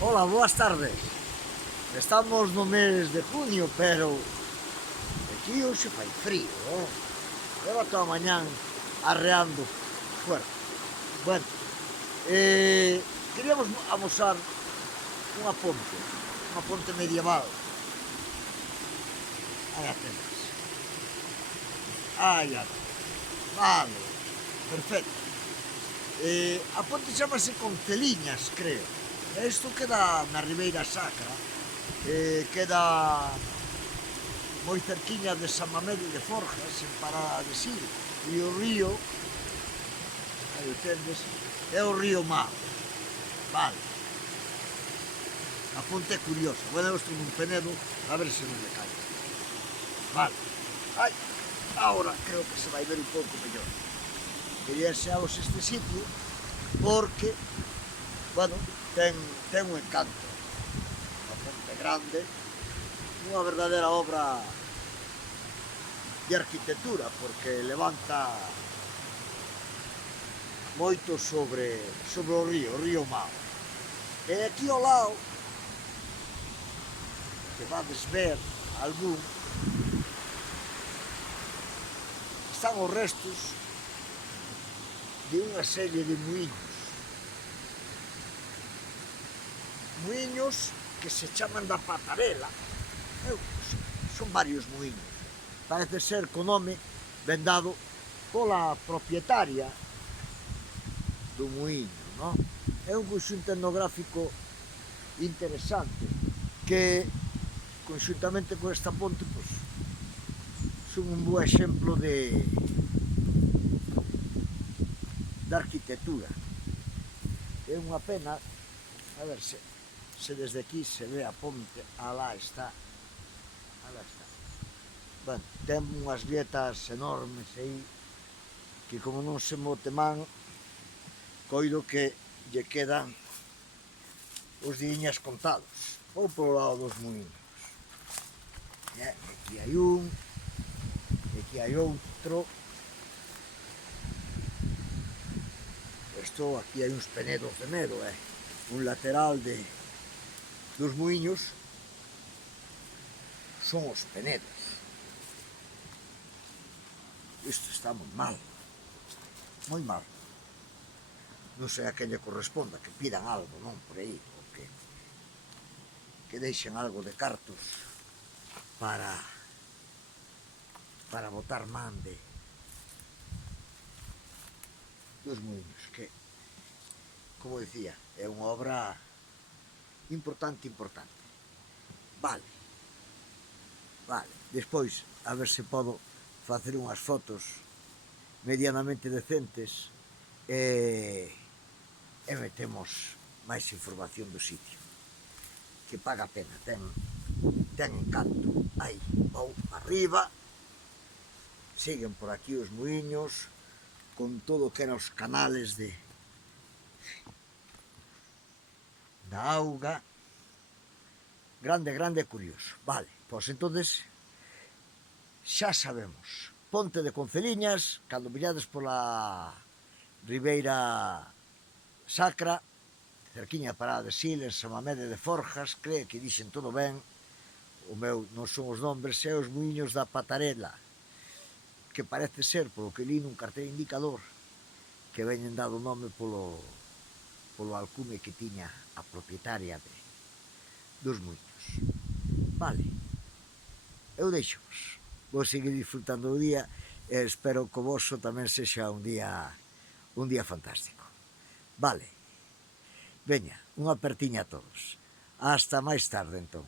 Hola, boas tardes. Estamos no mes de junio, pero aquí hoxe fai frío, eh? Leva toda a mañán arreando fuerte. Bueno, queríamos amosar unha ponte medieval. Aí a tenes. Aí a tenes. Vale, perfecto. A ponte chamase Conceliñas, creo. Isto queda na Ribeira Sacra, queda moi cerquiña de San Mamede de Forjas, en Parada de Sil, e o río, aí o tendes, é o río Mao. Vale. A ponte é curiosa, bueno, estou nun penedo, a ver se non me cae. Vale. Ai, ahora creo que se vai ver un pouco mellor. Quería enseñaros este sitio porque, bueno, ten un encanto. Unha ponte grande, unha verdadeira obra de arquitectura, porque levanta moito sobre o río Mao. E aquí ao lado, que vades ver algún, están os restos de unha serie de muiños. Muiños que se chaman da Patarela. Son varios muiños. Parece ser que o nome ven dado pola propietaria do muiño, non? É un conxunto etnográfico interesante que, conxuntamente con esta ponte, pois, son un bo exemplo de arquitectura. É unha pena, a ver se desde aquí se ve a ponte, alá está. Bueno, ten unhas grietas enormes aí, que como non se mote man, coido que lle quedan os diñas contados. Ou polo lado dos muiños. Aquí hai un, aquí hai outro. Aquí hai uns penedos de medo, un lateral dos muiños son os penedos. Isto está moi mal, moi mal. Non sei a quen lle corresponda, que pidan algo, non, por aí, ou que deixen algo de cartos para botar man dos muiños, que, como dicía, é unha obra importante. Vale. Despois, a ver se podo facer unhas fotos medianamente decentes e metemos máis información do sitio, que paga a pena, ten encanto. Aí, vou arriba, siguen por aquí os muiños, con todo o que eran os canales da auga. Grande e curioso. Vale, pois entonces xa sabemos. Ponte de Conceliñas, cando villades pola Ribeira Sacra, cerquiña da Parada de Sil, en San Mamede de Forjas, cree que dixen todo ben, o meu non son os nombres, e os muiños da Patarela, que parece ser, polo que li nun cartel indicador, que veñen dado nome polo alcume que tiña a propietaria dos muiños. Vale, eu deixo-vos. Vou seguir disfrutando do día e espero que o voso tamén sexa un día fantástico. Vale, veña, unha apertiña a todos. Hasta máis tarde, entón.